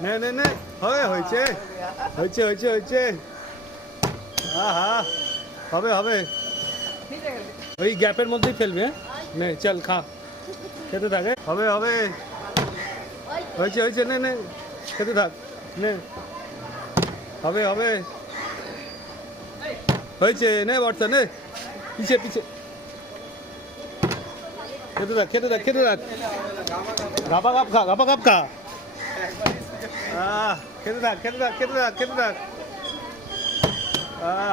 নে নে নে হয়েছে হয়েছে হয়েছে হয়েছে আহা হবে হবে ওই গ্যাপের মধ্যেই ফেলবে হ্যাঁ নে চল খা খেতে থাকে হবে হবে হয়েছে হয়েছে নে নে খেতে থাক নে হবে হবে হয়েছে নে বর্ষা নে পিছে পিছে খেতে থাক খেতে থাক খেতে থাক গাপা গাপ খা খেতে থাক খেতে থাক খেতে থাক খেতে থাক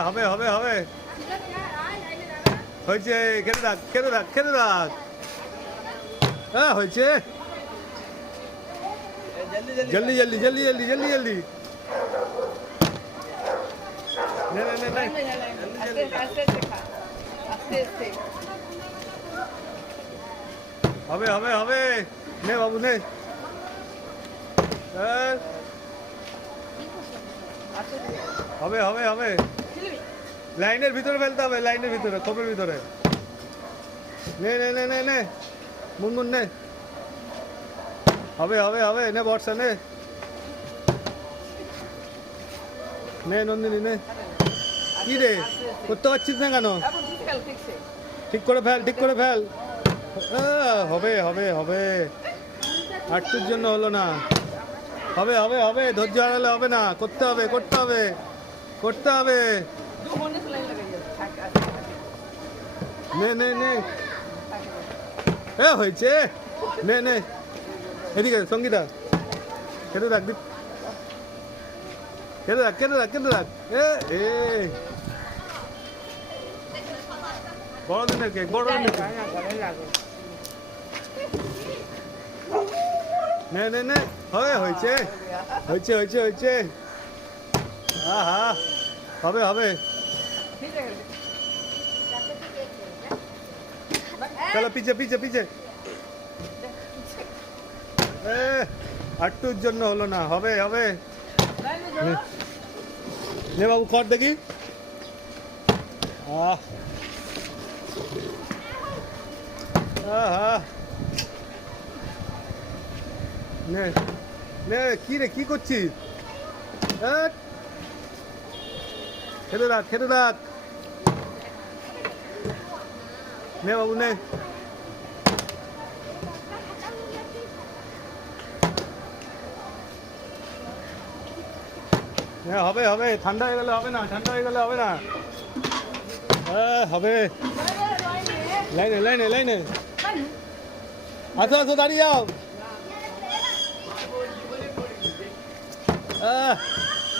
হবে হবে হবে হয়েছে খেতে থাক খেতে থাক খেতে থাক হয়েছে জলদি জলদি জলদি জলদি জলদি জলদি নে নে নে হবে হবে হবে নে বাবু নে হবে হবে হবে লাইনের ভিতরে ফেলতে হবে লাইনের ভিতরে খোপের ভিতরে নে নে নে নে নে মুনমুন নে হবে হবে হবে নে বর্ষা নে নে নন্দিনী নে কি রে করতে পারছিস না কেন ঠিক করে ফেল ঠিক করে ফেল হবে হবে হবে আটটুর জন্য হলো না হবে হবে হবে ধৈর্য হারালে হবে না করতে হবে করতে হবে করতে হবে নে নে নে হয়েছে নে নে এদিকে সঙ্গীতা খেতে থাক খেতে থাক খেতে থাক খেতে থাক এ বড়দিনের কেক বড়দিনের কেক নে নে নে হয়েছে হয়েছে হয়েছে হয়েছে আহা হবে হবে চলো পিছে পিছে পিছে আটটুর জন্য হলো না হবে হবে নে বাবু কর দেখি নে নে কি রে কি করছিস খেতে থাক খেতে থাক নে বাবু নে হবে হবে ঠান্ডা হয়ে গেলে হবে না ঠান্ডা হয়ে গেলে হবে না হবে লাইনে লাইনে লাইনে আসো আসো দাঁড়িয়ে যাও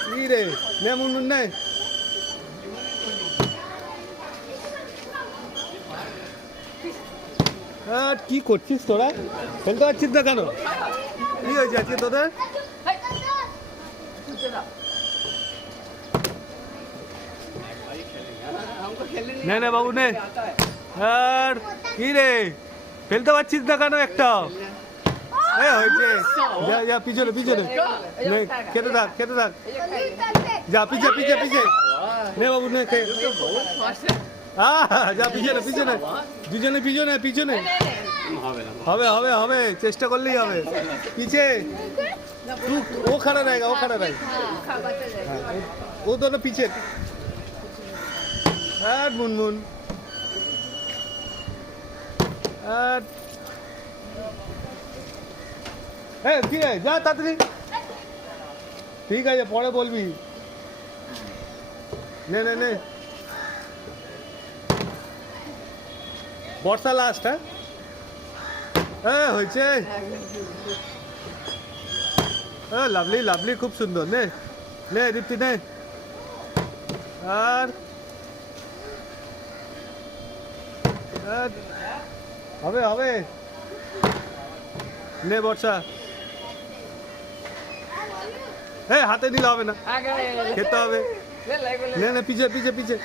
কি রে নে মুন্ডুন নে কি করছিস তোরা ফেলতে পারছিস না কেন কি হয়েছে আজকে তোদের নে নে বাবু নে আর কি রে ফেলতে পারছিস না কেন একটা হয়েছে যা যা পিছনে পিছনে নে খেতে থাক খেতে থাক যা পিছে পিছে পিছে নে বাবু নে যা পিছনে পিছনে দুজনে পিছনে পিছনে হবে হবে হবে চেষ্টা করলেই হবে পিছে ও খাড়া रहेगा ও খাড়া रहेगा ও दोनों पीछे মুনমুন কি রে যা তাড়াতাড়ি ঠিক আছে পরে বলবি নে নে নে বর্ষা লাস্ট হয়েছে লাভলি লাভলি খুব সুন্দর নে নে দীপ্তি নে আর হবে হবে নে বর্ষা হাতে নিলে হবে না খেতে হবে নে নে পিছে পিছে পিছে